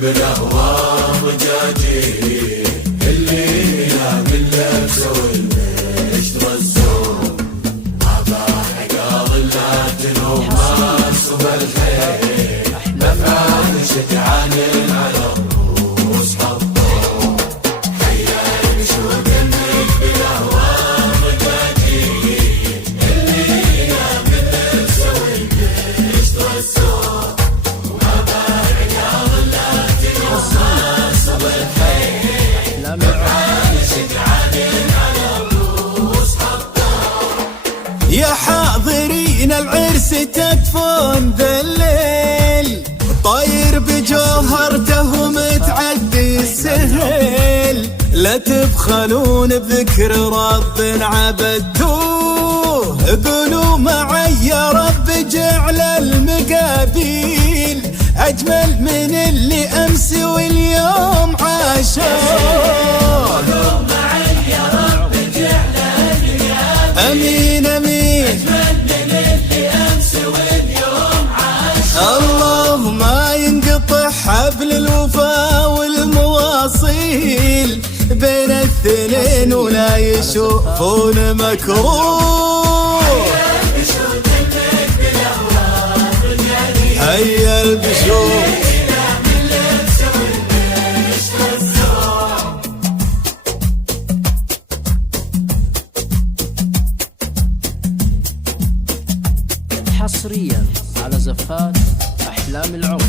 بالاهواء ضجاجي اللي ينام اللبسه والمشترى الزوم ما ضاحك ظلات تنوم ما صب الخير مفعال شجعان على الروس حطوم حيا بشوق النك بالاهواء ضجاجي اللي ينام اللبسه والمشترى الزوم يا حاضرين العرس تكفون ذا الليل طاير بجوهرته متعدي السهل لا تبخلون بذكر رب عبدتوه قولوا معي يا رب جعل المقابيل أجمل من اللي أمس واليوم عاشوه أمين أمين أجمل من اللي أمس واليوم عاشوا الله ما ينقطع حبل الوفا والمواصيل بين الاثنين ولا يشوفون مكروه هيا البشوف حصريا على زفات أحلام العمر.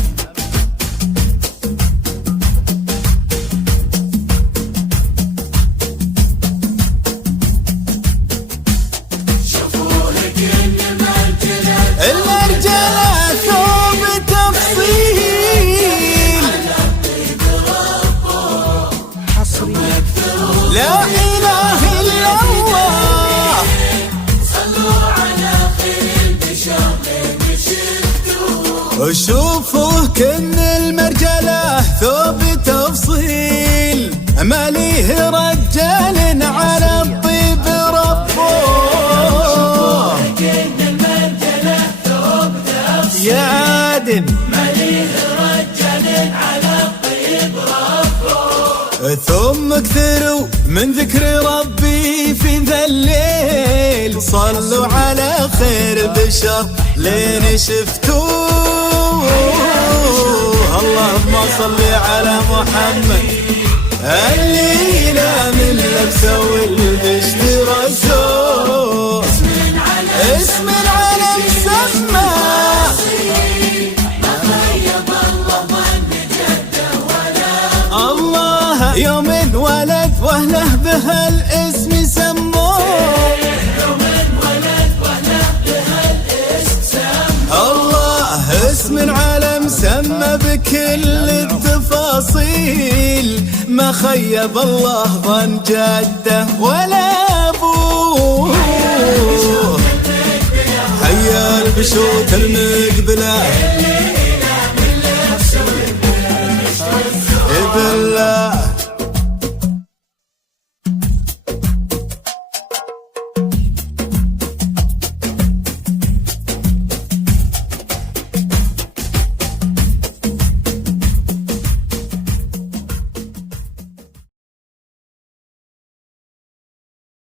المرجلة ثوب تفصيل حصريا لا إله إلا الله شوفوه كن المرجلة ثوب تفصيل ما ليه رجال على الطيب ربوه يا عادم ما ليه رجال على الطيب ربوه ثم اكثروا من ذكر ربي في ذا الليل صلوا على خير البشر لين شفتوه اللهم صل على محمد الليلة من لبسه والاشترى الزور اسم العالم سمى الله يوم ولد واهله بهالاسم سموه اسم العالم سمى بكل التفاصيل ما خيب الله ظن جده ولا ابوه حيا البشوت المقبله